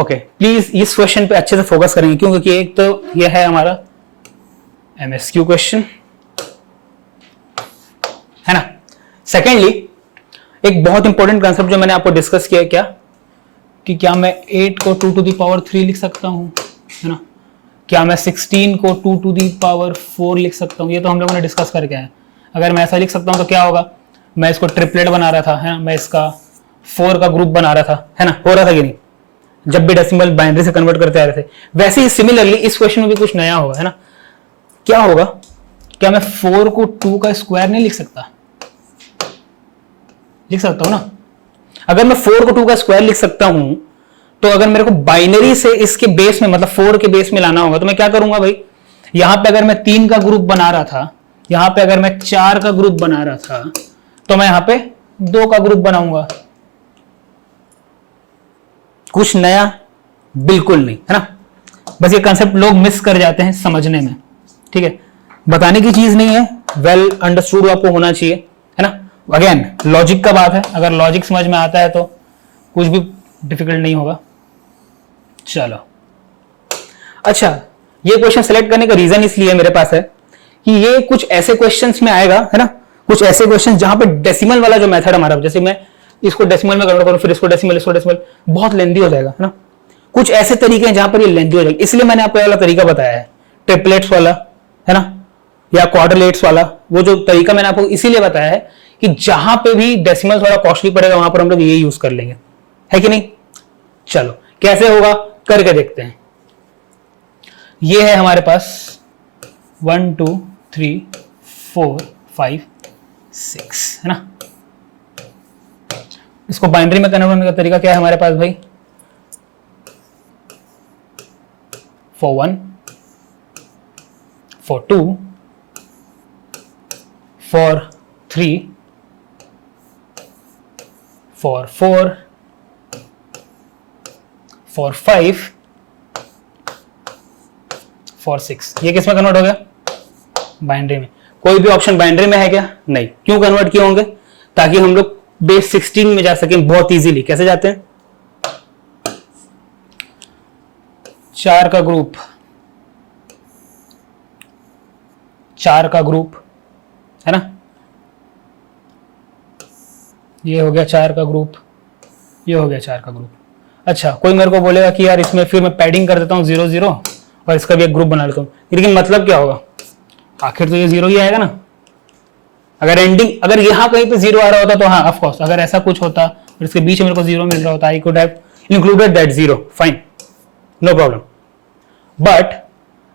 Okay please इस question पे अच्छे से फोकस करेंगे क्यों, क्योंकि एक तो ये है हमारा एमएसक्यू क्वेश्चन है ना। सेकेंडली एक बहुत इंपॉर्टेंट कंसेप्ट जो मैंने आपको डिस्कस किया क्या, कि क्या मैं 8 को 2 to the power 3 लिख सकता हूं, है ना, क्या मैं 16 को 2 to the power 4 लिख सकता हूं, ये तो हम लोगों ने डिस्कस करके आए। अगर मैं ऐसा लिख सकता हूं तो क्या होगा, मैं इसको ट्रिपलेट बना रहा था, है ना, मैं इसका 4 का ग्रुप बना रहा था, है ना, हो रहा था कि नहीं, जब भी डेसिमल बाइनरी से कन्वर्ट करते आ रहे थे। वैसे ही सिमिलरली इस क्वेश्चन में भी कुछ नया होगा, है ना। क्या होगा, क्या मैं 4 को 2 का स्क्वायर नहीं लिख सकता, लिख सकता हूं ना। अगर मैं 4 को 2 का स्क्वायर लिख सकता हूं तो अगर मेरे को बाइनरी से इसके बेस में मतलब 4 के बेस में लाना होगा तो मैं क्या करूंगा भाई, यहां पे अगर मैं 3 का ग्रुप बना रहा था, यहां पे अगर मैं 4 का ग्रुप बना रहा था तो मैं यहां पे 2 का ग्रुप बनाऊंगा। कुछ नया बिल्कुल नहीं, है ना। बस ये कंसेप्ट लोग मिस कर जाते हैं समझने में, ठीक है, बताने की चीज नहीं है, वेल अंडरस्टूड आपको होना चाहिए, है ना। अगेन लॉजिक का बात है, अगर लॉजिक समझ में आता है तो कुछ भी डिफिकल्ट नहीं होगा। चलो अच्छा, ये क्वेश्चन सेलेक्ट करने का रीजन इसलिए मेरे पास है कि ये कुछ ऐसे क्वेश्चंस में आएगा, है ना, कुछ ऐसे क्वेश्चन जहां पे डेसिमल वाला जो मेथड हमारा, जैसे मैं इसको डेसिमल में कन्वर्ट करूं फिर इसको डेसिमल, बहुत लेंथी हो जाएगा, है ना। कुछ ऐसे तरीके हैं जहां पर ये लेंथी हो जाएगी, इसलिए मैंने आपको वाला तरीका बताया है, ट्रिपलेट्स वाला, है ना, या क्वाड्रलेट्स वाला। वो जो तरीका मैंने आपको इसीलिए बताया है कि जहां पे भी डेसिमल थोड़ा कॉस्टली पड़ेगा वहां पर हम लोग ये यूज कर लेंगे, है कि नहीं। चलो कैसे होगा करके देखते हैं। ये है हमारे पास 1 2 3 4 5 6, है ना। इसको बाइनरी में कन्वर्ट करने का तरीका क्या है हमारे पास भाई, for 1 for 2 for 3 for 4 for 5 for 6। ये किस में कन्वर्ट हो गया, बाइनरी में। कोई भी ऑप्शन बाइनरी में है क्या, नहीं। क्यों कन्वर्ट किए होंगे, ताकि हम लोग बेस 16 में जा सकें बहुत इजीली। कैसे जाते हैं, 4 का ग्रुप, 4 का ग्रुप, है ना, ये हो गया 4 का ग्रुप, ये हो गया 4 का ग्रुप। अच्छा कोई मेरे को बोलेगा कि यार इसमें फिर मैं पैडिंग कर देता हूँ 0 0 और इसका भी एक ग्रुप बना लेता हूँ, लेकिन मतलब क्या होगा, आखिर तो ये 0 ही आएगा ना। अगर एंडिंग, अगर यहां कहीं पे 0 आ रहा होता तो हाँ ऑफ कोर्स, अगर ऐसा कुछ होता और इसके बीच में मेरे को 0 मिल रहा होता, I could have included that 0, fine, no problem. But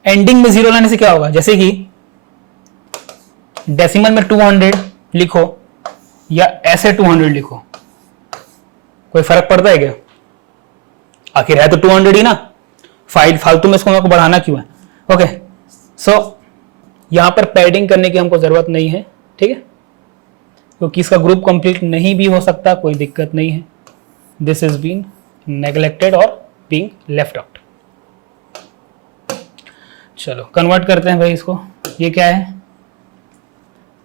ending में 0 लाने से क्या होगा, जैसे कि डेसिमल में 200 लिखो या ऐसे 200 लिखो, कोई फर्क पड़ता है क्या, आखिर है तो 200 ही ना, फालतू में इसको मेरे को बढ़ाना क्यों है। ओके सो यहां पर पैडिंग करने की हमको जरूरत नहीं है, ठीक है, क्योंकि इसका ग्रुप कंप्लीट नहीं भी हो सकता, कोई दिक्कत नहीं है। दिस इज बीन नेग्लेक्टेड और बीइंग लेफ्ट आउट। चलो कन्वर्ट करते हैं भाई इसको। ये क्या है,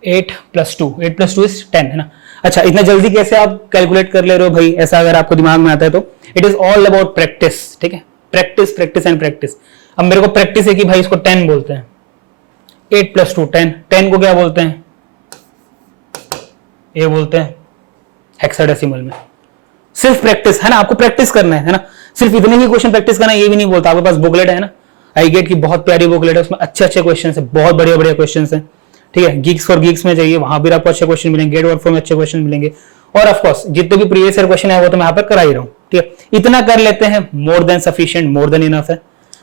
8 + 2, 8 + 2 इज 10, है ना। अच्छा इतना जल्दी कैसे आप कैलकुलेट कर ले रहे हो भाई, ऐसा अगर आपको दिमाग में आता है तो it is all about practice, ठीक है, प्रैक्टिस प्रैक्टिस एंड प्रैक्टिस। अब मेरे को प्रैक्टिस है कि भाई इसको 10 बोलते हैं, 8 + 2 10, 10 को क्या बोलते हैं, ये बोलते हैं हेक्साडेसिमल में। सिर्फ प्रैक्टिस है ना, आपको प्रैक्टिस करना है ना, सिर्फ इतने ही क्वेश्चन प्रैक्टिस करना है, ये भी नहीं बोलता। आपके पास बुकलेट है ना, आई गेट की बहुत प्यारी बुकलेट है, उसमें अच्छे अच्छे क्वेश्चन है, बहुत बढ़िया बढ़िया क्वेश्चन है, ठीक है। गीक्स फॉर गीक्स में चाहिए, वहां भी आपको अच्छे क्वेश्चन मिलेंगे, गेट वर्क फॉर में अच्छे क्वेश्चन मिलेंगे, और ऑफ कोर्स जितने भी प्रीवियस ईयर क्वेश्चन है वो तो मैं यहाँ पर करा ही रहा हूँ, ठीक है। इतना कर लेते हैं, more than sufficient, more than enough है,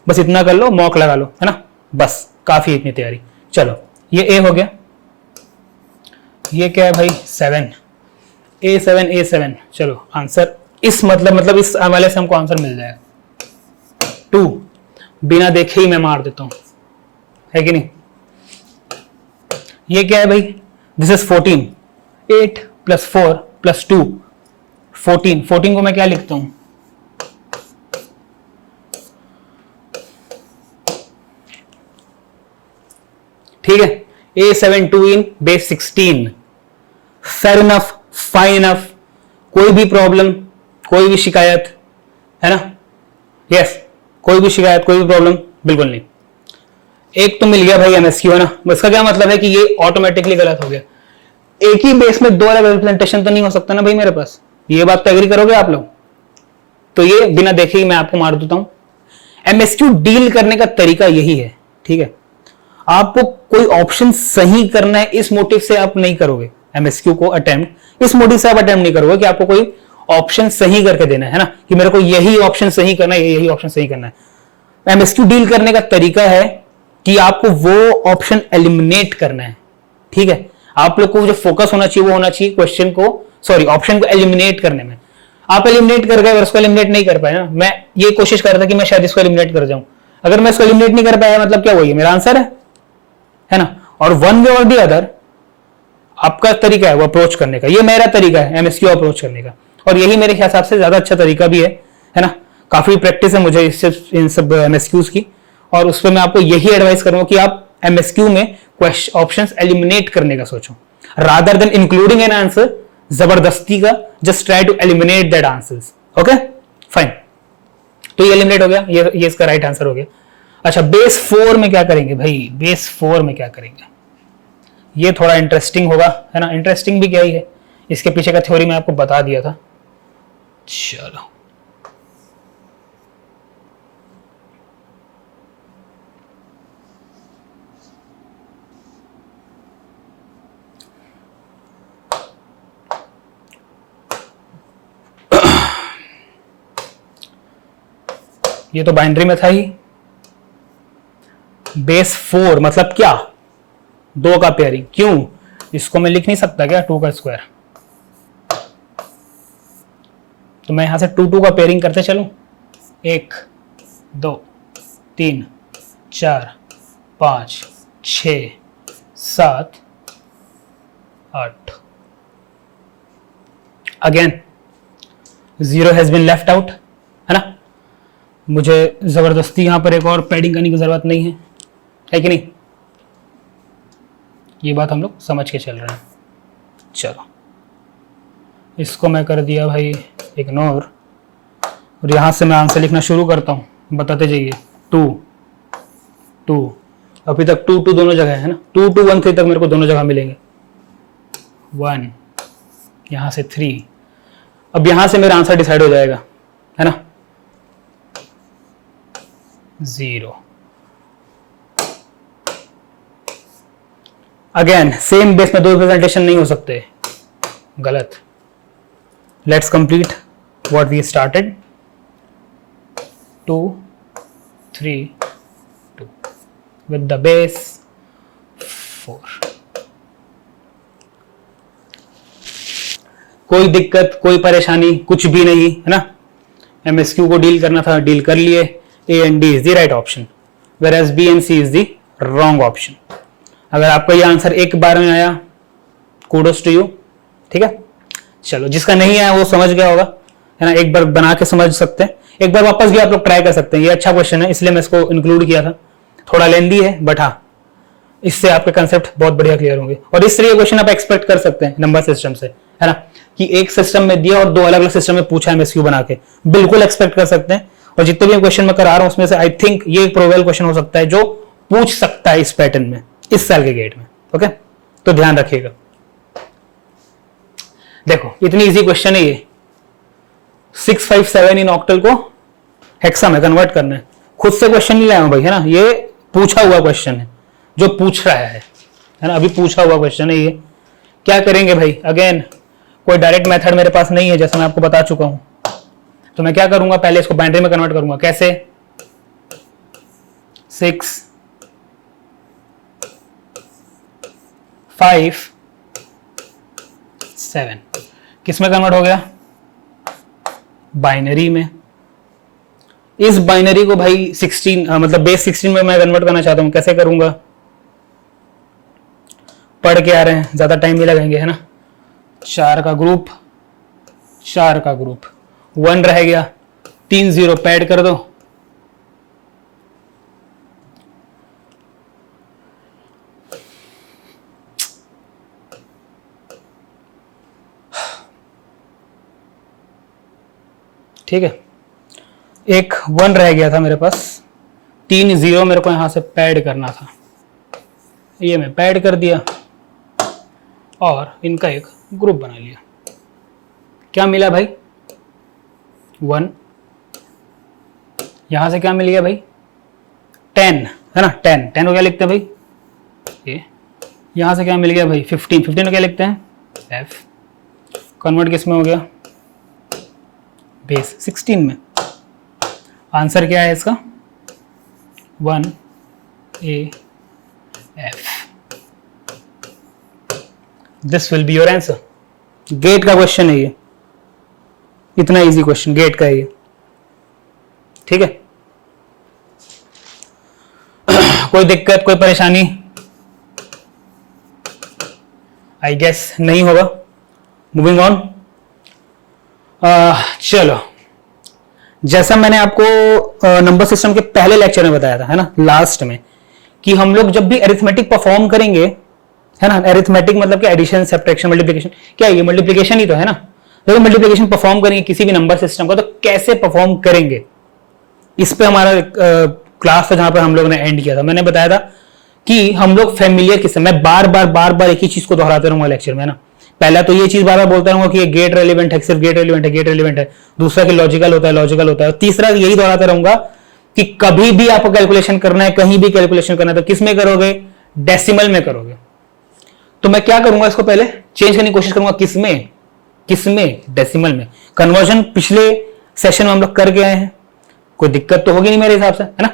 बस इतना कर लो, मॉक लगा लो, है ना, बस काफी इतनी तैयारी। चलो ये ए हो गया, ये क्या है भाई 7, A7 चलो आंसर इस मतलब इस हवाले से हमको आंसर मिल जाएगा। 2 बिना देखे ही मैं मार देता हूं, है कि नहीं। ये क्या है भाई, दिस इज 14, 8 + 4 + 2 14, 14 को मैं क्या लिखता हूं, ठीक है, A7 2 in base 16, fair enough, fine enough, कोई भी प्रॉब्लम, कोई भी शिकायत, है ना। यस, कोई भी शिकायत, कोई भी प्रॉब्लम बिल्कुल नहीं। एक तो मिल गया भाई एमएसक्यू, है ना। इसका क्या मतलब है कि ये ऑटोमेटिकली गलत हो गया। एक ही बेस में दो अलग रिप्रेजेंटेशन तो नहीं हो सकता ना भाई मेरे पास, ये बात तो एग्री करोगे आप लोग। तो ये बिना देखे ही मैं आपको मार देता हूं। एमएसक्यू डील करने का तरीका यही है, ठीक है। आपको कोई ऑप्शन सही करना है, इस मोटिव से आप नहीं करोगे एमएसक्यू को अटेम्प्ट, इस मोटिव से आप अटेम्प्ट नहीं करोगे कि आपको कोई ऑप्शन सही करके देना है ना, कि मेरे को यही ऑप्शन सही करना है, यही ऑप्शन सही करना है। एमएसक्यू डील करने का तरीका है कि आपको वो ऑप्शन एलिमिनेट करना है, ठीक है। आप लोग को जो फोकस होना चाहिए वो होना चाहिए क्वेश्चन को, सॉरी ऑप्शन को एलिमिनेट करने में। आप एलिमिनेट कर गए, उसको एलिमिनेट नहीं कर पाए ना। मैं ये कोशिश कर रहा था कि मैं शायद इसको एलिमिनेट कर जाऊं, अगर मैं इसको एलिमिनेट नहीं कर पाया मतलब क्या हुआ, ये मेरा आंसर है ना। और वन वे और दी अदर आपका तरीका है वो अप्रोच करने का, ये मेरा तरीका है एमएसक्यू अप्रोच करने का, और यही मेरे हिसाब से ज्यादा अच्छा तरीका भी है ना। काफी प्रैक्टिस है मुझे इससे, इन सब एमएसक्यूज की, और उस पर मैं आपको यही एडवाइस करूंगा कि आप एमएसक्यू में ऑप्शंस एलिमिनेट करने का सोचो, rather than including an answer जबरदस्ती का। Just try to eliminate that answers. Okay fine, तो ये एलिमिनेट हो गया, ये इसका राइट आंसर हो गया। अच्छा, बेस 4 में क्या करेंगे भाई, बेस 4 में क्या करेंगे, ये थोड़ा इंटरेस्टिंग होगा, है ना। इंटरेस्टिंग भी क्या ही है, इसके पीछे का थ्योरी मैं आपको बता दिया था। चलो ये तो बाइनरी में था ही। बेस 4 मतलब क्या, दो का पेयरिंग। क्यों, इसको मैं लिख नहीं सकता क्या 2 का स्क्वायर, तो मैं यहां से 2 2 का पेयरिंग करते चलूं। 1 2 3 4 5 6 7 8। Again 0 has been left out, है ना। मुझे जबरदस्ती यहां पर एक और पैडिंग करने की जरूरत नहीं है कि नहीं, ये बात हम लोग समझ के चल रहे हैं। चलो इसको मैं कर दिया भाई इग्नोर, और यहां से मैं आंसर लिखना शुरू करता हूं, बताते जाइए। 2 2, अभी तक 2 2 दोनों जगह है ना, 2 2 1 3 तक मेरे को दोनों जगह मिलेंगे। 1 यहां से 3, अब यहां से मेरा आंसर डिसाइड हो जाएगा, है ना। 0 अगेन सेम बेस में दो रिप्रेजेंटेशन नहीं हो सकते, गलत। Let's complete what we started. 2 3 2 with the base 4। कोई दिक्कत, कोई परेशानी कुछ भी नहीं, है ना। एमएसक्यू को डील करना था, डील कर लिए। A and D is the right option, whereas B and C is the wrong option. अगर आपका ये आंसर एक बार में आया, कूडोस टू यू, ठीक है। चलो जिसका नहीं आया वो समझ गया होगा, है ना। एक बार बना के समझ सकते हैं, एक बार वापस भी आप लोग ट्राई कर सकते हैं। ये अच्छा क्वेश्चन है, इसलिए मैं इसको इंक्लूड किया था। थोड़ा लेंदी है बट हाँ, इससे आपके कंसेप्ट बहुत बढ़िया क्लियर होंगे। और इस तरह क्वेश्चन आप एक्सपेक्ट कर सकते हैं नंबर सिस्टम से, है ना, कि एक सिस्टम में दिया और दो अलग अलग सिस्टम में पूछा एमएसक्यू बना के, बिल्कुल एक्सपेक्ट कर सकते हैं। और जितने भी क्वेश्चन मैं करा रहा हूं उसमें से आई थिंक ये एक प्रोबेबल क्वेश्चन हो सकता है जो पूछ सकता है इस पैटर्न में, इस साल के गेट में। ओके, तो ध्यान रखिएगा। देखो इतनी इजी क्वेश्चन है ये, 657 इन ऑक्टल को हेक्सा में कन्वर्ट करना है। खुद से क्वेश्चन नहीं लाया हूं भाई, है ना, ये पूछा हुआ क्वेश्चन है जो पूछ रहा है ना, अभी पूछा हुआ क्वेश्चन है ये। क्या करेंगे भाई, अगेन कोई डायरेक्ट मेथड मेरे पास नहीं है, जैसा मैं आपको बता चुका हूं। तो मैं क्या करूंगा, पहले इसको बाइनरी में कन्वर्ट करूंगा। कैसे, 6 5 7 किस में कन्वर्ट हो गया, बाइनरी में। इस बाइनरी को भाई 16 मतलब बेस 16 में मैं कन्वर्ट करना चाहता हूं। कैसे करूंगा, पढ़ के आ रहे हैं, ज्यादा टाइम भी लगाएंगे, है ना। 4 का ग्रुप 4 का ग्रुप 1 रह गया, 3 0 पैड कर दो, ठीक है। एक 1 रह गया था मेरे पास, 3 0 मेरे को यहां से पैड करना था, ये मैं पैड कर दिया और इनका एक ग्रुप बना लिया। क्या मिला भाई? 1। यहां से क्या मिल गया भाई? 10 है ना, 10 को क्या लिखते हैं भाई? ये। यहां से क्या मिल गया भाई? 15 को क्या लिखते हैं? F। कन्वर्ट किस में हो गया? बेस 16 में। आंसर क्या है इसका? 1AF। This will be your answer. GATE का क्वेश्चन है ये, इतना इजी क्वेश्चन गेट का है ये, ठीक है। कोई दिक्कत, कोई परेशानी? आई गेस नहीं होगा। Moving on. चलो, जैसा मैंने आपको नंबर सिस्टम के पहले लेक्चर में बताया था, है ना, लास्ट में, कि हम लोग जब भी अरिथमेटिक परफॉर्म करेंगे, है ना, अरिथमेटिक मतलब कि एडिशन, सब्ट्रैक्शन, मल्टीप्लिकेशन, क्या ये मल्टीप्लिकेशन ही तो है ना। जब मल्टीप्लिकेशन परफॉर्म करेंगे किसी भी नंबर सिस्टम का, तो कैसे परफॉर्म करेंगे, इस पे हमारा क्लास था जहां पर हम लोग ने एंड किया था। मैंने बताया था कि हम लोग फेमिलियर किससे, मैं बार बार एक ही चीज को दोहराते रहूंगा लेक्चर में, है ना। पहला तो ये चीज बार बार बोलता रहूंगा कि ये गेट रेलिवेंट है, सिर्फ गेट रेलिवेंट है, गेट रेलिवेंट है। दूसरा कि लॉजिकल होता है, लॉजिकल होता है। तीसरा यही दोहराते रहूंगा कि कभी भी आपको कैलकुलेशन करना है, कहीं भी कैलकुलेशन करना है, तो किस में करोगे? डेसिमल में करोगे। तो मैं क्या करूंगा, इसको पहले चेंज करने की कोशिश करूंगा, किसमें? डेसिमल में। कन्वर्जन पिछले सेशन में हम लोग करके आए हैं, कोई दिक्कत तो होगी नहीं मेरे हिसाब से, है ना।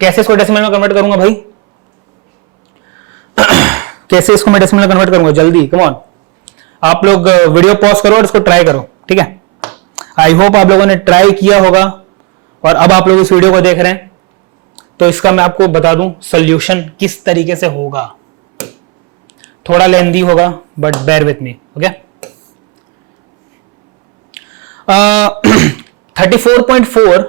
कैसे इसको डेसिमल में कन्वर्ट करूंगा भाई? कैसे इसको मैं डेसिमल में कन्वर्ट करूंगा? जल्दी, कम ऑन। आप लोग वीडियो पॉज करो और इसको ट्राई करो, ठीक है। आई होप आप लोगों ने ट्राई किया होगा और अब आप लोग इस वीडियो को देख रहे हैं, तो इसका मैं आपको बता दूं सोल्यूशन किस तरीके से होगा। थोड़ा लेंदी होगा, but bear with me, okay. 34.4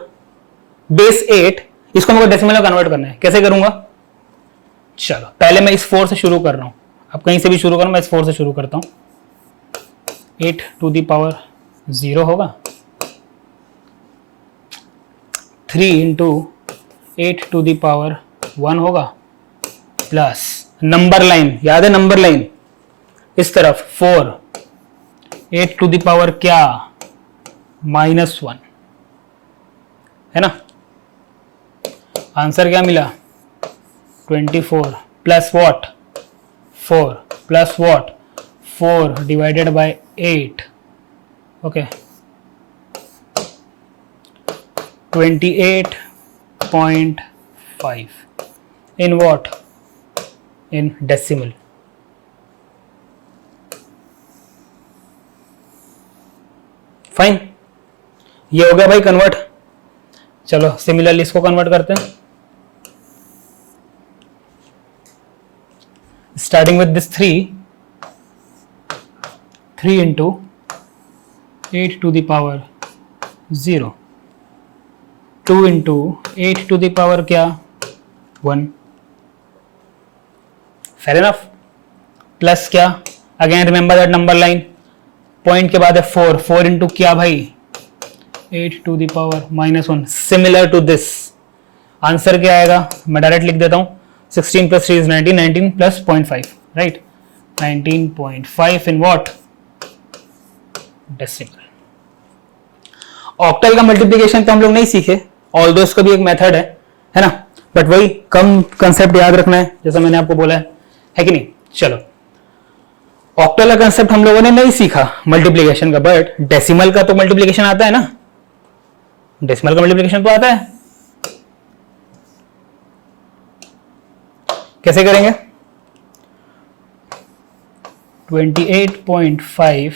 base 8, इसको मेरे को डेसिमल में कन्वर्ट करना है। कैसे करूंगा? चलो, पहले मैं इस 4 से शुरू कर रहा हूं। अब कहीं से भी शुरू करूं, मैं इस 4 से शुरू करता हूं। 8 टू द पावर 0 होगा, 3 इंटू 8 टू द पावर 1 होगा, प्लस नंबर लाइन, याद है नंबर लाइन, इस तरफ 4, 8 टू द पावर क्या? -1, है ना। आंसर क्या मिला? 24 plus what? 4 plus what? 4 divided by 8, okay, 28.5 in what? In decimal. Fine, ये हो गया भाई कन्वर्ट। चलो सिमिलरली इसको कन्वर्ट करते हैं। Starting with this 3 into 8 to the power 0, 2 into 8 to the power क्या? 1, फेयर इनफ। प्लस क्या? Again remember that number line, point के बाद है 4, 4 इंटू क्या भाई? 8 to the power -1, similar to this. Answer क्या आएगा? मैं डायरेक्ट लिख देता हूं, 16 plus 3 is 19, 19 plus 0.5, right, 19.5 in what? Decimal. Octal का मल्टीप्लिकेशन तो हम लोग नहीं सीखे, ऑल्दो इसका भी एक मेथड है ना, बट वही कम कंसेप्ट याद रखना है, जैसा मैंने आपको बोला है कि नहीं। चलो, ऑक्टल का कंसेप्ट हम लोगों ने नहीं सीखा मल्टीप्लिकेशन का, बट डेसिमल का तो मल्टीप्लिकेशन आता है ना, डेसिमल का मल्टीप्लिकेशन तो आता है। कैसे करेंगे? 28.5,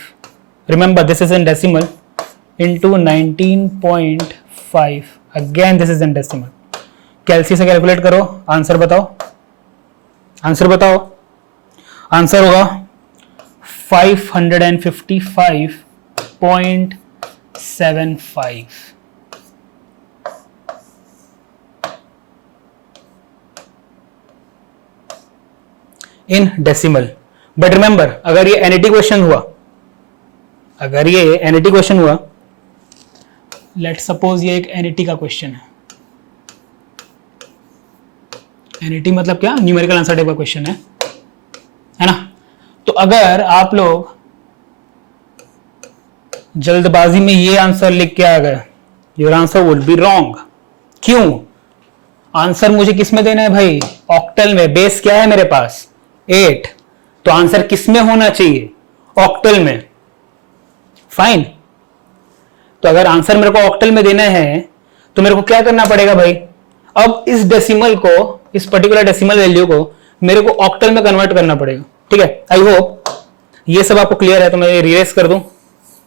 remember this is in decimal, into 19.5, again this is in decimal। कैलसी से कैलकुलेट करो, आंसर बताओ, आंसर बताओ। आंसर होगा 555.75 इन डेसिमल। बट रिमेंबर, अगर ये एनईटी क्वेश्चन हुआ, अगर ये एनईटी क्वेश्चन हुआ, लेट सपोज ये एक एनईटी का क्वेश्चन है। एनईटी मतलब क्या, न्यूमेरिकल आंसर टाइप का क्वेश्चन है ना। तो अगर आप लोग जल्दबाजी में ये आंसर लिख के आ गए, your answer would be wrong. क्यों? आंसर मुझे किस में देना है भाई? ऑक्टल में। बेस क्या है मेरे पास? 8। तो आंसर किस में होना चाहिए? ऑक्टल में। फाइन। तो अगर आंसर मेरे को ऑक्टल में देना है तो मेरे को क्या करना पड़ेगा भाई? अब इस डेसिमल को, इस पर्टिकुलर डेसिमल वैल्यू को मेरे को ऑक्टल में कन्वर्ट करना पड़ेगा। ठीक है, आई होप ये सब आपको क्लियर है। तो मैं रिवाइज कर दूं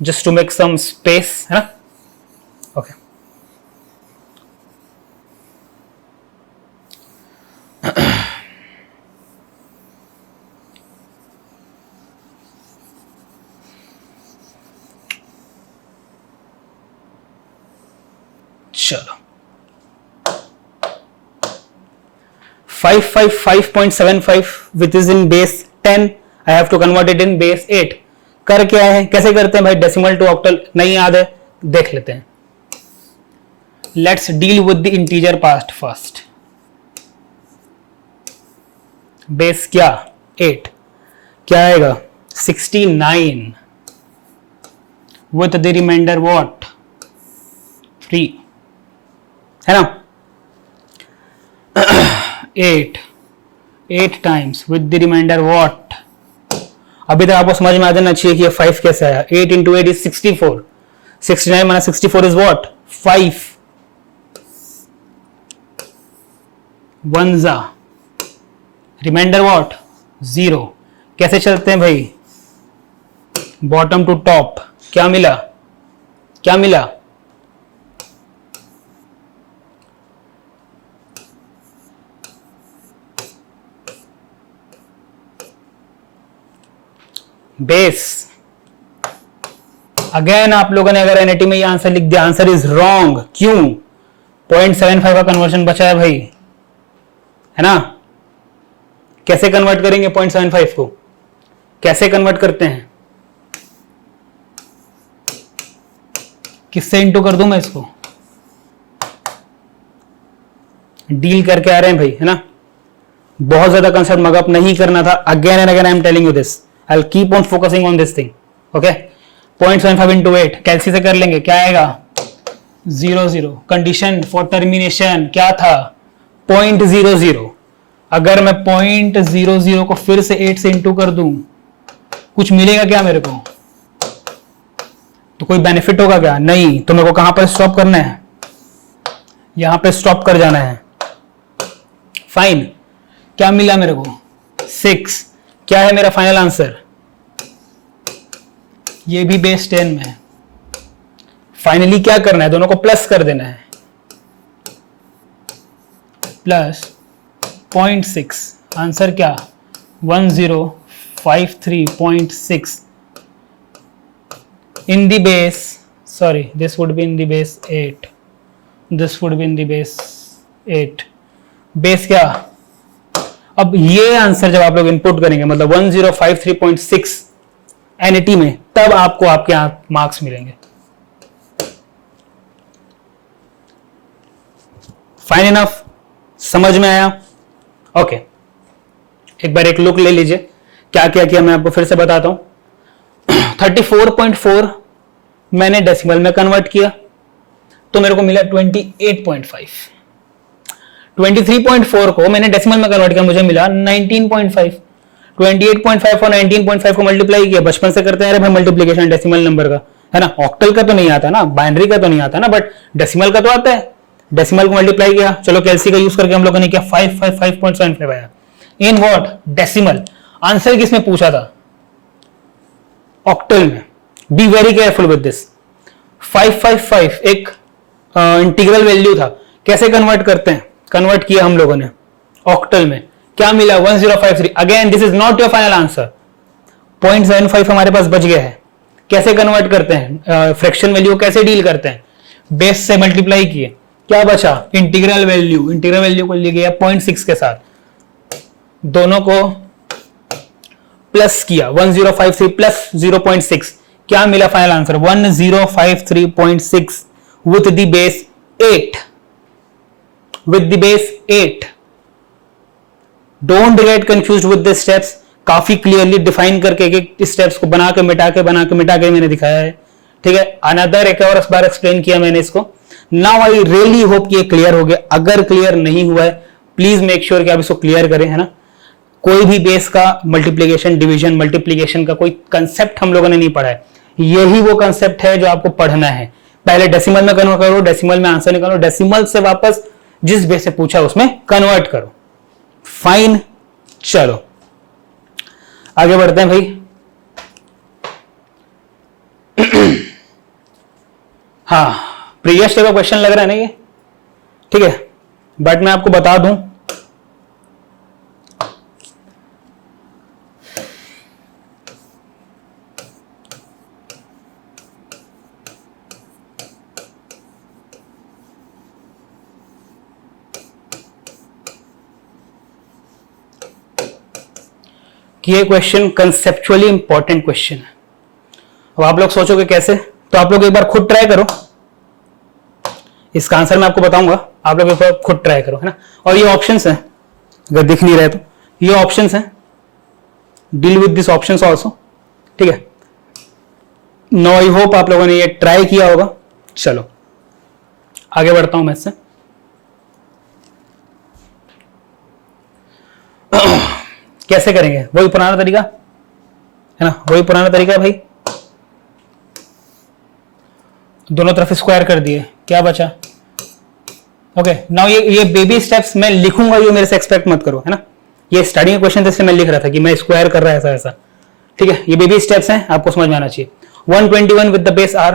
just to make some space, है ना। ओके चलो 555.75 which is in base 10, I have to convert it in base 8। कर क्या है, कैसे करते हैं भाई? डेसिमल टू ऑक्टल नहीं याद है, देख लेते हैं। Let's deal with the integer part first. Base क्या? 8। क्या आएगा? 69 with the remainder what? 3, है ना। 8 times with the reminder what? अभी तक आपको समझ में आ जाना चाहिए कि ये 5 कैसे आया। 8 into 8 is 64। 69 minus 64 is what? 5। 1 जा रिमाइंडर व्हाट? 0। कैसे चलते हैं भाई? Bottom to top. क्या मिला? क्या मिला? बेस। अगेन आप लोगों ने अगर एनईटी में ये आंसर लिख दिया, आंसर इज रॉन्ग। क्यों? 0.75 का कन्वर्जन बचा है भाई, है ना। कैसे कन्वर्ट करेंगे 0.75 को? कैसे कन्वर्ट करते हैं? किससे इंटू कर दूं मैं इसको? डील करके आ रहे हैं भाई, है ना। बहुत ज्यादा कंसेप्ट मगअप नहीं करना था। Again and again I am telling you this, I'll keep on focusing on this thing, okay? 0.75 into 8 कैलसी से कर लेंगे। क्या आएगा? 0 कंडीशन फॉर टर्मिनेशन क्या था? 0.00। अगर मैं 0.00 को फिर से 8 से इंटू कर दूं, कुछ मिलेगा क्या मेरे को? तो कोई बेनिफिट होगा क्या? नहीं। तो मेरे को कहां पर स्टॉप करना है? यहां पे स्टॉप कर जाना है। फाइन। क्या मिला मेरे को? 6। क्या है मेरा फाइनल आंसर? ये भी बेस 10 में है। फाइनली क्या करना है? दोनों को प्लस कर देना है। प्लस 0.6। आंसर क्या? 1053.6 in the base, sorry this would be in the base 8, this would be in the base 8। Base क्या? अब ये आंसर जब आप लोग इनपुट करेंगे, मतलब 1053.6 एनईटी में, तब आपको आपके यहां मार्क्स मिलेंगे। Fine enough? समझ में आया? ओके एक बार एक लुक ले लीजिए क्या क्या किया मैं आपको फिर से बताता हूं। 34.4 मैंने डेसिमल में कन्वर्ट किया तो मेरे को मिला 28.5। 23.4 को मैंने डेसिमल में कन्वर्ट किया, मुझे मिला 19.5। 28.5 और 19.5 को मल्टीप्लाई किया, बचपन से करते हैं भाई मल्टीप्लिकेशन डेसिमल नंबर का, है ना। ऑक्टल का तो नहीं आता ना, बाइनरी का तो नहीं आता ना, बट डेसिमल का तो आता है। डेसिमल को मल्टीप्लाई किया, चलो कैलसी का यूज करके हम लोगों ने किया 555.75 आया इन व्हाट? डेसिमल। आंसर किसमें पूछा था? ऑक्टल में। Be very careful with this. 555 एक इंटीग्रल वैल्यू था, कैसे कन्वर्ट करते हैं? कन्वर्ट किया हम लोगों ने ऑक्टल में, क्या मिला? 1053। Again this is not your final answer. 0.75 हमारे पास बच गया है। कैसे कन्वर्ट करते हैं? फ्रैक्शन वैल्यू कैसे डील करते हैं? बेस से मल्टीप्लाई किए, क्या बचा? Integral value. इंटीग्रल वैल्यू को लिया गया 0.6 के साथ, दोनों को प्लस किया, 1053 प्लस 0.6, क्या मिला final answer? 1053.6 with the base 8, with the base 8. Don't get confused with the steps. काफी क्लियरली डिफाइन करके एक स्टेप्स को बना के मिटा के मैंने दिखाया है, ठीक है। अनदर एक और बार एक्सप्लेन किया मैंने इसको। नाउ आई रियली होप कि ये क्लियर हो गया। अगर क्लियर नहीं हुआ है प्लीज मेक श्योर कि आप इसको क्लियर करें, है ना। कोई भी बेस का मल्टीप्लीकेशन, डिवीजन, मल्टीप्लीकेशन का कोई कंसेप्ट हम लोगों ने नहीं पढ़ा है। यही वो कंसेप्ट है जो आपको पढ़ना है। पहले डेसिमल में कन्वर्ट करो, डेसिमल में आंसर निकालो, डेसिमल से वापस जिस बेस से पूछा उसमें कन्वर्ट करो। फाइन, चलो आगे बढ़ते हैं भाई। हाँ, प्रीवियस टाइप का क्वेश्चन लग रहा है ना ये, ठीक है। बट मैं आपको बता दूं कि ये क्वेश्चन कंसेप्चुअली इंपॉर्टेंट क्वेश्चन है। अब आप लोग सोचोगे कैसे, तो आप लोग एक बार खुद ट्राई करो। इसका आंसर मैं आपको बताऊंगा, आप लोग एक बार खुद ट्राई करो, है ना। और ये ऑप्शंस हैं, अगर दिख नहीं रहे तो ये ऑप्शंस हैं, deal with this options also, ठीक है। नो आई होप आप लोगों ने ये ट्राई किया होगा। चलो आगे बढ़ता हूं मैं इससे। कैसे करेंगे, वही पुराना तरीका है ना, वही पुराना तरीका है भाई। दोनों तरफ स्क्वायर कर दिए, क्या बचा। ओके, नाउ ये बेबी स्टेप्स मैं लिखूंगा, ये मेरे से एक्सपेक्ट मत करो, है ना। ये स्टार्टिंग क्वेश्चन जैसे मैं लिख रहा था कि मैं स्क्वायर कर रहा है ऐसा ऐसा, ठीक है। ये बेबी स्टेप्स हैं, आपको समझ में आना चाहिए। 121 विद द बेस r,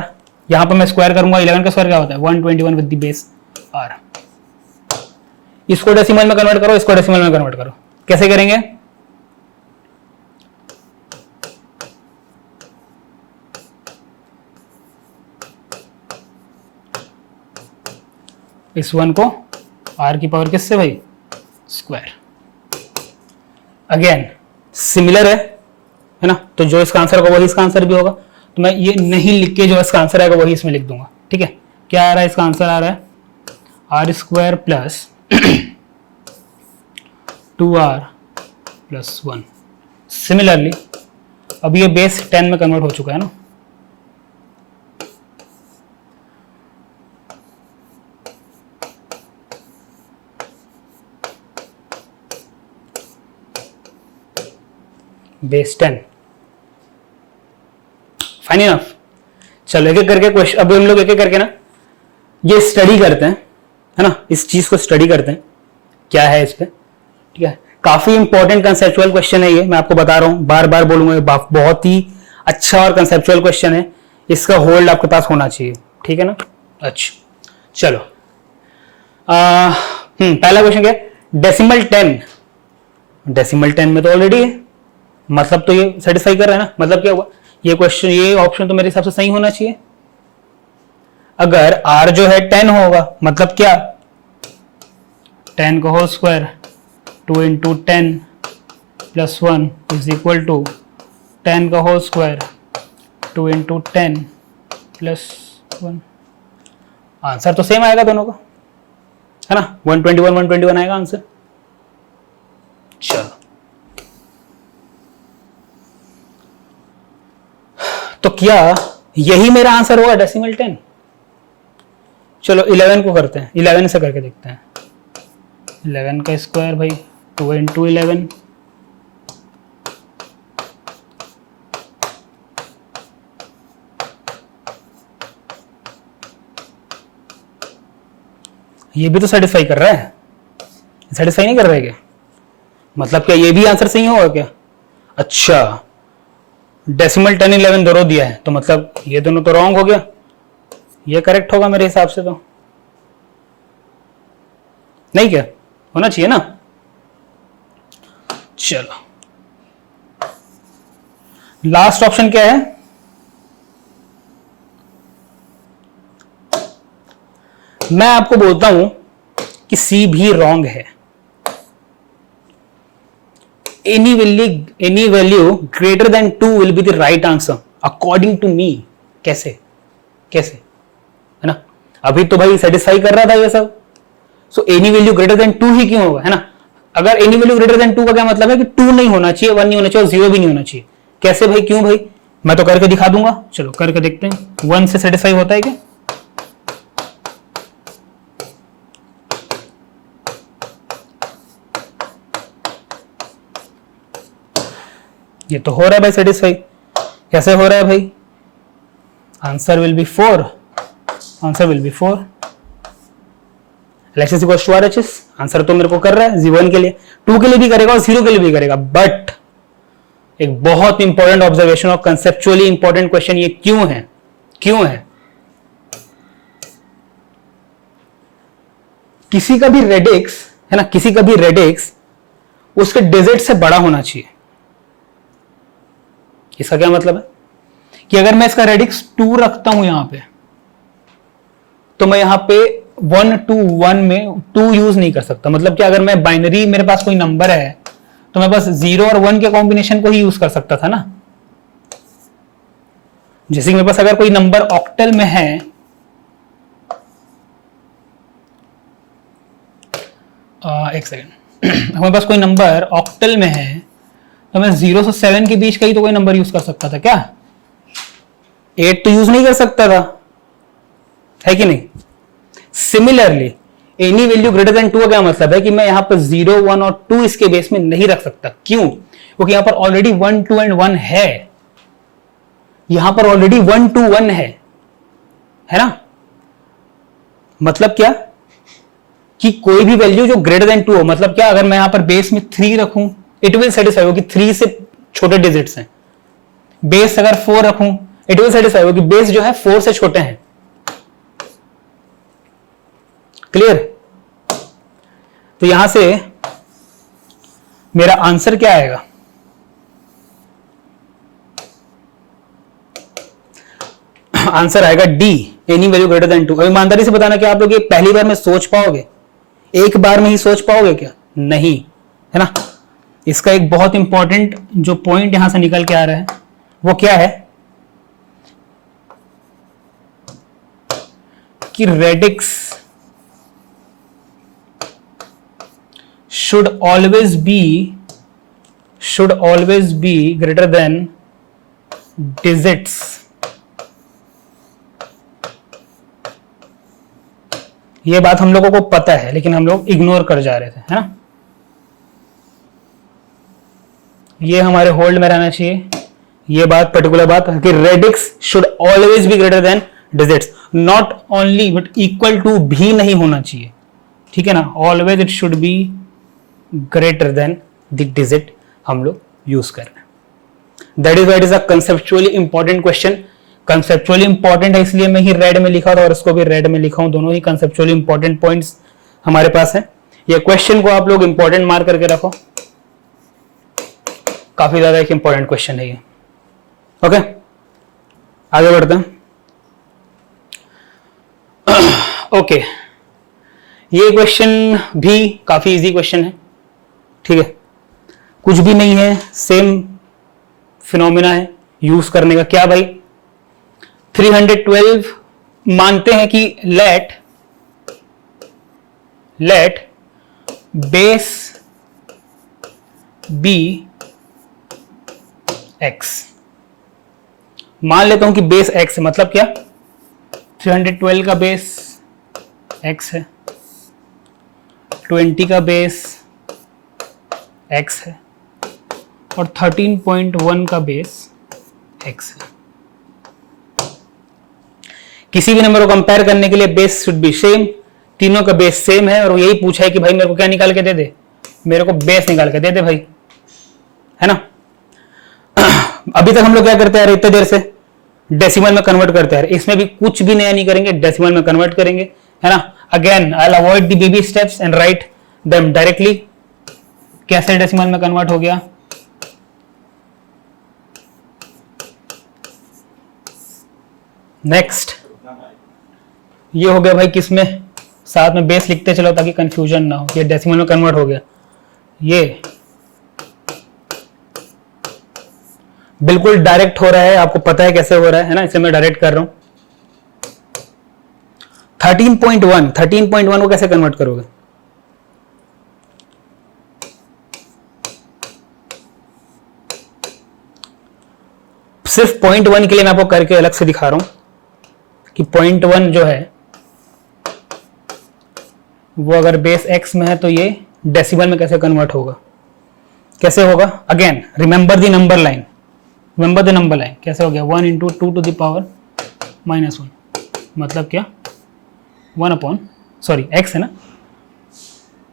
यहां पर मैं स्क्वायर करूंगा। 11 का स्क्वायर क्या होता है, 121 विद द बेस r। इसको डेसिमल में कन्वर्ट करो, इसको डेसिमल में कन्वर्ट करो। कैसे करेंगे, इस 1 को r की पावर किससे भाई, स्क्वायर। अगेन सिमिलर है ना, तो जो इसका आंसर होगा वही इसका आंसर भी होगा। तो मैं ये नहीं लिख के जो इसका आंसर आएगा वही इसमें लिख दूंगा, ठीक है। क्या आ रहा है, इसका आंसर आ रहा है r square plus 2r plus 1। Similarly अब ये बेस 10 में कन्वर्ट हो चुका है ना। Base 10, fine enough. चलो एक एक करके क्वेश्चन, अब हम लोग एक एक करके ना ये स्टडी करते हैं, है ना। इस चीज को स्टडी करते हैं क्या है इस पे, ठीक है। काफी इंपॉर्टेंट कंसेप्चुअल क्वेश्चन है ये, मैं आपको बता रहा हूं, बार बार बोलूंगा। बहुत ही अच्छा और कंसेप्चुअल क्वेश्चन है, इसका होल्ड आपके पास होना चाहिए, ठीक है ना। अच्छा चलो, पहला क्वेश्चन क्या है, डेसिमल 10। डेसिमल 10 में तो ऑलरेडी है, मतलब तो ये सेटिस्फाई कर रहा है ना। मतलब क्या हुआ, ये क्वेश्चन, ये ऑप्शन तो मेरे हिसाब से सही होना चाहिए। अगर r जो है 10 होगा, मतलब क्या, 10 का whole square 2 into 10 plus 1 is equal to 10 का whole square 2 into 10 plus 1। Answer तो सेम आएगा दोनों का, है ना। 121 आएगा आंसर। चलो, तो क्या यही मेरा आंसर होगा, डेसिमल 10। चलो 11 को करते हैं, 11 से करके देखते हैं। 11 का स्क्वायर भाई 2 इंटू 11, ये भी तो सेटिस्फाई कर रहा है, सेटिस्फाई नहीं कर रहा है क्या, मतलब क्या ये भी आंसर सही होगा क्या। अच्छा, डेसिमल 10 11 दोनों दिया है, तो मतलब ये दोनों तो रॉन्ग हो गया, ये करेक्ट होगा मेरे हिसाब से। तो नहीं, क्या होना चाहिए ना। चलो लास्ट ऑप्शन क्या है, मैं आपको बोलता हूं कि सी भी रॉन्ग है। any value greater than 2 will be the right answer according to me। कैसे है ना, अभी तो भाई सेटिस्फाई कर रहा था ये सब। So any value greater than 2 ही क्यों होगा, है ना। अगर एनी वैल्यू ग्रेटर देन 2 का क्या मतलब है कि 2 नहीं होना चाहिए, 1 नहीं होना चाहिए और 0 भी नहीं होना चाहिए। कैसे भाई, क्यों भाई, मैं तो करके दिखा दूंगा, चलो करके देखते हैं। 1 से सेटिस्फाई होता है क्या? ये तो हो रहा है भाई सेटिस्फाई। कैसे हो रहा है भाई? Answer will be 4, answer will be 4। LHS equals to RHS, answer तो मेरे को कर रहा है 1 के लिए, 2 के लिए भी करेगा और 0 के लिए भी करेगा। बट एक बहुत इंपॉर्टेंट ऑब्जर्वेशन और कंसेप्चुअली इंपॉर्टेंट क्वेश्चन ये क्यों है, क्यों है? किसी का भी रेडिक्स, है ना, किसी का भी रेडिक्स उसके डिजिट से बड़ा होना चाहिए। इसका क्या मतलब है कि अगर मैं इसका रेडिक्स 2 रखता हूं यहां पे, तो मैं यहां पे 1 2 1 में 2 यूज नहीं कर सकता। मतलब कि अगर मैं बाइनरी, मेरे पास कोई नंबर है तो मैं बस 0 और 1 के कॉम्बिनेशन को ही यूज कर सकता था ना। जैसे कि मेरे पास अगर कोई नंबर ऑक्टल में है, एक सेकेंड, मेरे पास कोई नंबर ऑक्टल में है तो मैं 0 से 7 के बीच का ही तो कोई नंबर यूज कर सकता था क्या? 8 तो यूज नहीं कर सकता था, है कि नहीं? Similarly any value greater than 2 का क्या मतलब है कि मैं यहां पर 0 1 और 2 इसके बेस में नहीं रख सकता। क्यों? क्योंकि यहां पर ऑलरेडी 1 2 एंड 1 है, यहां पर ऑलरेडी 1 2 1 है ना। मतलब क्या कि कोई भी वैल्यू जो ग्रेटर देन 2 हो, मतलब क्या, अगर मैं यहां पर बेस में 3 रखूं इट विल सेटिस्फाई हो कि 3 से छोटे डिजिट्स हैं। बेस अगर 4 रखूं इट विल सेटिस्फाई हो कि बेस जो है 4 से छोटे हैं। क्लियर? तो यहां से मेरा आंसर क्या आएगा? आंसर आएगा D, any value greater than 2। अब ईमानदारी से बताना कि आप लोग ये पहली बार में सोच पाओगे, एक बार में ही सोच पाओगे क्या? नहीं, है ना। इसका एक बहुत इंपॉर्टेंट जो पॉइंट यहां से निकल के आ रहा है वो क्या है कि radix should always be greater than digits। ये बात हम लोगों को पता है लेकिन हम लोग इग्नोर कर जा रहे थे, है ना। ये हमारे होल्ड में रहना चाहिए, ये बात, पर्टिकुलर बात कि radix should always be greater than digits, not only but equal to भी नहीं होना चाहिए, ठीक है ना। Always it should be greater than the digit हम लोग यूज कर रहे हैं। That is why it is a conceptually important question. Conceptually important है इसलिए मैं ही रेड में लिखा था और इसको भी रेड में लिखा हूं, दोनों ही कंसेप्चुअली इंपॉर्टेंट पॉइंट्स हमारे पास है। ये क्वेश्चन को आप लोग इंपॉर्टेंट मार्क करके रखो, काफी ज्यादा एक इंपॉर्टेंट क्वेश्चन है ये। ओके, आगे बढ़ते हैं। ओके, ये क्वेश्चन भी काफी इजी क्वेश्चन है, ठीक है, कुछ भी नहीं है, सेम फिनोमिना है यूज करने का। क्या भाई, 312 मानते हैं कि लेट बेस बी एक्स, मान लेता हूं कि बेस एक्स है। मतलब क्या, 312 का बेस एक्स है, 20 का बेस एक्स है और 13.1 का बेस एक्स है। किसी भी नंबर को कंपेयर करने के लिए बेस शुड बी सेम, तीनों का बेस सेम है और यही पूछा है कि भाई मेरे को क्या निकाल के दे दे, मेरे को बेस निकाल के दे दे भाई, है ना। अभी तक हम लोग क्या करते हैं इतने देर से, डेसिमल में कन्वर्ट करते हैं। इसमें भी कुछ भी नया नहीं करेंगे, डेसिमल में कन्वर्ट करेंगे, है ना। Again I will avoid the baby steps and write them directly. कैसे डेसिमल में कन्वर्ट हो गया, नेक्स्ट ये हो गया भाई, किसमें, साथ में बेस लिखते चलो ताकि कंफ्यूजन ना हो। ये डेसिमल में कन्वर्ट हो गया, ये बिल्कुल डायरेक्ट हो रहा है, आपको पता है कैसे हो रहा है ना, इसलिए मैं डायरेक्ट कर रहा हूं। 13.1 को कैसे कन्वर्ट करोगे? सिर्फ 0.1 के लिए मैं आपको करके अलग से दिखा रहा हूं कि 0.1 जो है वो अगर बेस x में है तो ये डेसिमल में कैसे कन्वर्ट होगा, कैसे होगा? Again remember the number line, कैसे हो गया? 1 इंटू 2 टू द पावर -1, मतलब क्या? 1 अपॉन x है ना,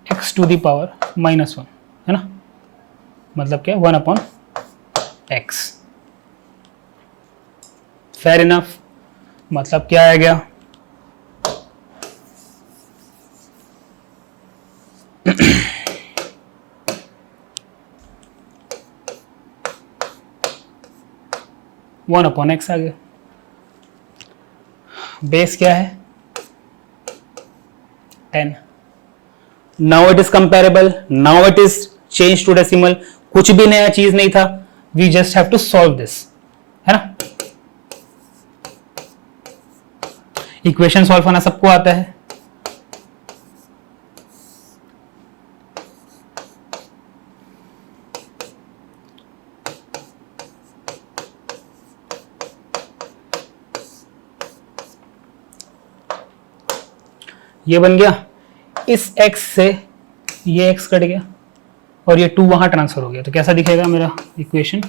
x टू द पावर -1 है ना, मतलब क्या? 1 अपॉन x। फेयर इनफ, मतलब क्या आ गया? वन अपॉन एक्स आ गया। बेस क्या है? 10। Now it is comparable, now it is change to decimal, कुछ भी नया चीज नहीं था, we just have to solve this, है ना। इक्वेशन सॉल्व करना सबको आता है, ये बन गया, इस x से ये x कट गया और ये 2 वहां ट्रांसफर हो गया, तो कैसा दिखेगा मेरा इक्वेशन?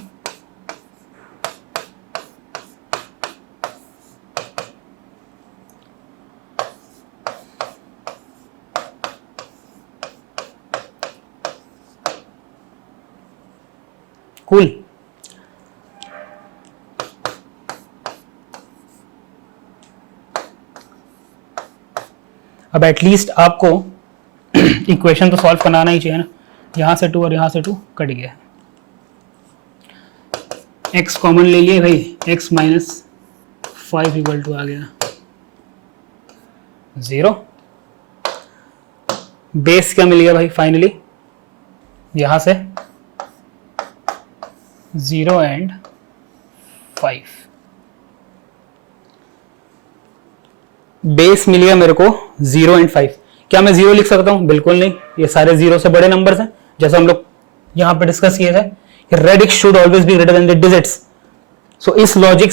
कूल। अब एटलीस्ट आपको इक्वेशन तो सॉल्व बनाना ही चाहिए ना। यहां से 2 और यहां से 2 कट गया, x कॉमन ले लिए भाई, x -5 इक्वल टू आ गया 0। बेस क्या मिल गया भाई फाइनली? यहां से 0 एंड 5। बेस मिल गया मेरे को 0 एंड 5। क्या मैं 0 लिख सकता हूं? बिल्कुल नहीं, ये सारे 0 से बड़े नंबर्स हैं, जैसा हम लोग यहां पे डिस्कस किए थे कि radix should always be greater than the digits. So इस लॉजिक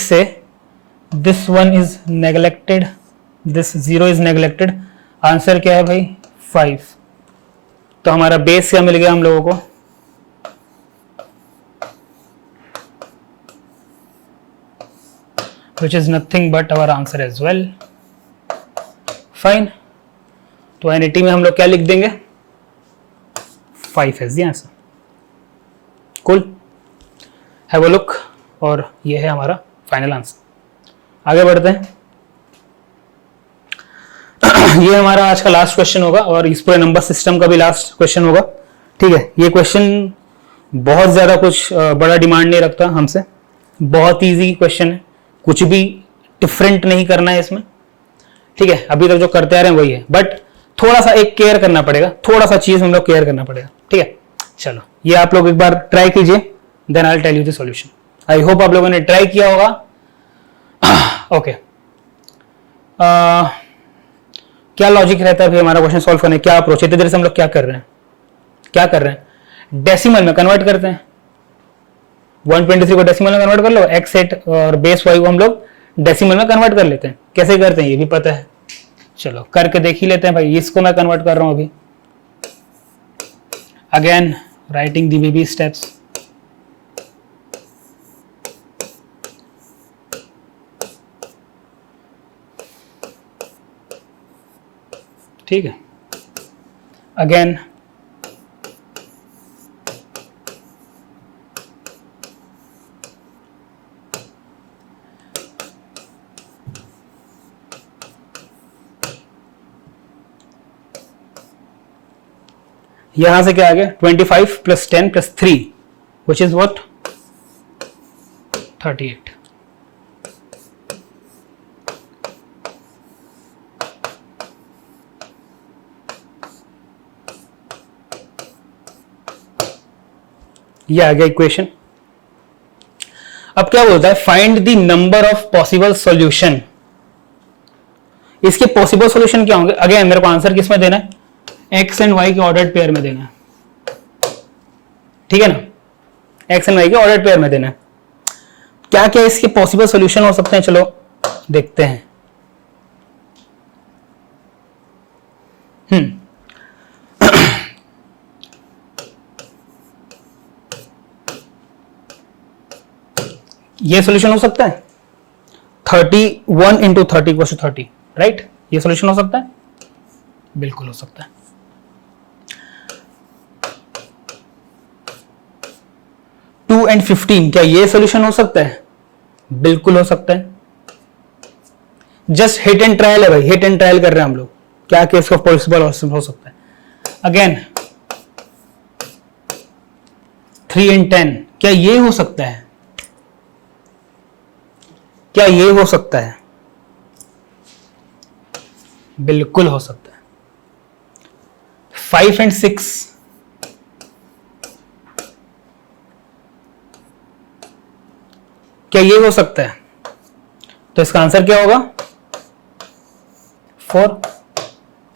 से this one is neglected, this 0 is neglected. Answer क्या है भाई? 5। तो हमारा बेस क्या मिल गया हम लोगों को? which is nothing but our answer as well. Fine. तो NAT में हम लोग क्या लिख देंगे? 5 is the answer. Cool. Have a look. और ये है हमारा फाइनल आंसर। आगे बढ़ते हैं। ये हमारा आज का लास्ट क्वेश्चन होगा और इस पूरे नंबर सिस्टम का भी लास्ट क्वेश्चन होगा। ठीक है, ये क्वेश्चन बहुत ज्यादा कुछ बड़ा डिमांड नहीं रखता हमसे, बहुत इजी क्वेश्चन है, कुछ भी डिफरेंट नहीं करना है इसमें। ठीक है, अभी तक जो करते आ रहे हैं वही है, बट थोड़ा सा एक केयर करना पड़ेगा, थोड़ा सा चीज हम लोग केयर करना पड़ेगा। ठीक है, चलो ये आप लोग एक बार ट्राई कीजिए, then I will tell you the solution. I hope आप लोगों ने ट्राई किया होगा। ओके, क्या लॉजिक रहता है भाई हमारा क्वेश्चन सॉल्व करने, क्या अप्रोच है? इतनी देर से हम लोग क्या कर रहे हैं? डेसिमल में कन्वर्ट करते हैं। 123 को डेसिमल में कन्वर्ट कर लो, x8 और बेस y को हम लोग डेसिमल में कन्वर्ट कर लेते हैं। कैसे करते हैं ये भी पता है, चलो करके देख ही लेते हैं भाई। इसको मैं कन्वर्ट कर रहा हूं अभी, again writing the baby steps. ठीक है, अगेन यहां से क्या आ गया? 25 + 10 + 3 which is what? 38। ये आ गया इक्वेशन। अब क्या बोलता है, find the number of possible solution. इसके पॉसिबल सॉल्यूशन क्या होंगे, अगेन मेरे को आंसर किस में देना है, एक्स एंड वाई के ऑर्डर्ड पेयर में देना है, ठीक है ना, एक्स एंड वाई के ऑर्डर्ड पेयर में देना है। क्या क्या इसके पॉसिबल सॉल्यूशन हो सकते हैं, चलो देखते हैं। ये सॉल्यूशन हो सकता है 31 इंटू 30 इक्वल टू 30, राइट, ये सॉल्यूशन हो सकता है, बिल्कुल हो सकता है। 2 एंड 15, क्या ये सॉल्यूशन हो सकता है, बिल्कुल हो सकता है। जस्ट हिट एंड ट्रायल है भाई, हिट एंड ट्रायल कर रहे हैं हम लोग, क्या केस का पॉसिबल हो सकता है। अगेन 3 एंड 10, क्या ये हो सकता है, क्या ये हो सकता है, बिल्कुल हो सकता है। 5 एंड 6, क्या ये हो सकता है, तो इसका आंसर क्या होगा 4।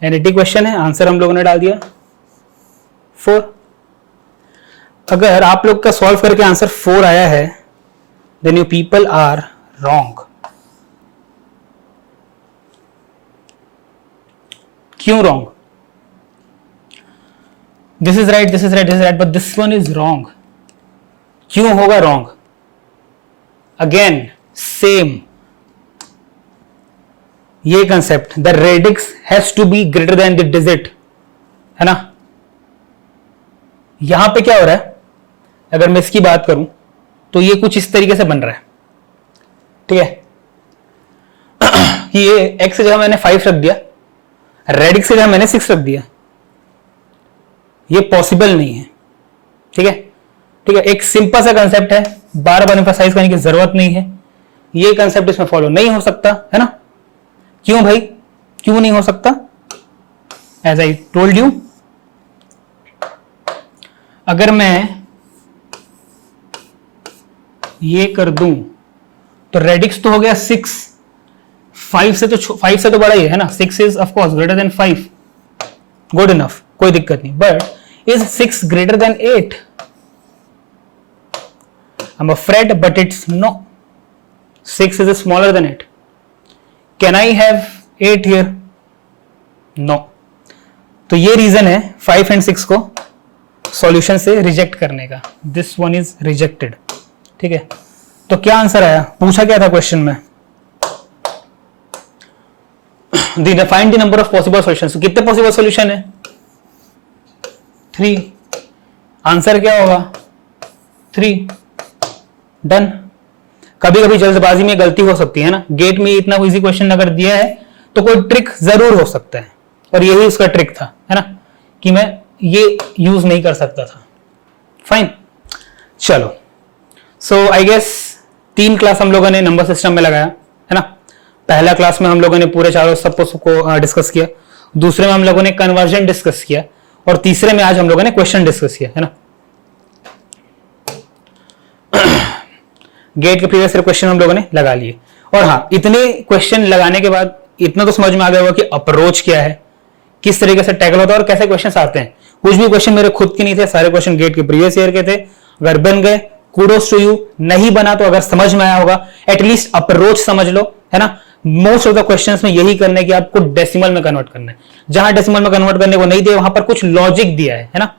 एनईटी क्वेश्चन है, आंसर हम लोगों ने डाल दिया 4। अगर आप लोग का सॉल्व करके आंसर 4 आया है, then you people are wrong. क्यों wrong, this is right, this is right, this is right, but this one is wrong. क्यों होगा रॉन्ग, अगेन सेम ये concept, the radix has to be greater than the digit, है ना। यहां पे क्या हो रहा है, अगर मैं इसकी बात करूं तो ये कुछ इस तरीके से बन रहा है, ठीक है। ये x की जगह मैंने 5 रख दिया, रेडिक्स की जगह मैंने 6 रख दिया, ये पॉसिबल नहीं है, ठीक है, ठीक है। एक सिंपल सा कंसेप्ट है, बार बार एम्फसाइज करने की जरूरत नहीं है, ये कंसेप्ट इसमें फॉलो नहीं हो सकता, है ना। क्यों भाई, क्यों नहीं हो सकता, एज आई टोल्ड यू, अगर मैं ये कर दूं तो रेडिक्स तो हो गया 6, 5 से तो बड़ा ही है ना, 6 is of course greater than 5, good enough, कोई दिक्कत नहीं, but is 6 greater than 8? I'm afraid, but it's no. 6 is smaller than 8. Can I have 8 here? No. तो ये रीजन है 5 एंड 6 को सॉल्यूशन से रिजेक्ट करने का, दिस वन इज रिजेक्टेड, ठीक है। तो क्या आंसर आया, पूछा क्या था क्वेश्चन में, find the number of possible solutions, कितने पॉसिबल सॉल्यूशन है, 3। आंसर क्या होगा 3, डन। कभी कभी जल्दबाजी में गलती हो सकती है ना, गेट में इतना इजी क्वेश्चन अगर दिया है तो कोई ट्रिक जरूर हो सकता है, और यही उसका ट्रिक था, है ना, कि मैं ये यूज नहीं कर सकता था। फाइन, चलो, सो आई गेस 3 क्लास हम लोगों ने नंबर सिस्टम में लगाया, है ना। पहला क्लास में हम लोगों ने पूरे चारों सबको डिस्कस किया, दूसरे में हम लोगों ने कन्वर्जन डिस्कस किया, और तीसरे में आज हम लोगों ने क्वेश्चन डिस्कस किया, है ना। गेट के प्रीवियस क्वेश्चन हम लोगों ने लगा लिए, और हाँ, इतने क्वेश्चन लगाने के बाद इतना तो समझ में आ गया होगा कि अप्रोच क्या है, किस तरीके से टैकल होता है और कैसे क्वेश्चंस आते हैं। कुछ भी क्वेश्चन मेरे खुद के नहीं थे, सारे क्वेश्चन गेट के प्रीवियस ईयर के थे। अगर बन गए कूडोस टू यू, नहीं बना तो अगर समझ में आया होगा एटलीस्ट अप्रोच समझ लो, है ना। मोस्ट ऑफ द क्वेश्चंस में यही करना है कि आपको डेसिमल में कन्वर्ट करना है, जहां डेसिमल में कन्वर्ट करने को नहीं दिया वहां पर कुछ लॉजिक दिया है ना।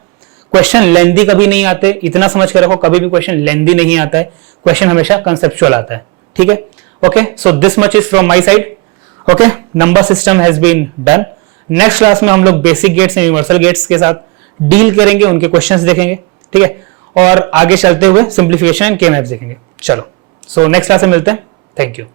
क्वेश्चन लेंदी कभी नहीं आते, इतना समझ कर रखो, कभी भी क्वेश्चन लेंदी नहीं आता है, क्वेश्चन हमेशा कंसेप्चुअल आता है, ठीक है। Okay, so this much is from my side. Okay, number system has been done. Next class में हम लोग basic gates and universal gates के साथ डील करेंगे, उनके क्वेश्चंस देखेंगे, ठीक है, और आगे चलते हुए सिंप्लीफिकेशन एंड के मैप्स देखेंगे। चलो, सो नेक्स्ट क्लास में मिलते हैं, थैंक यू।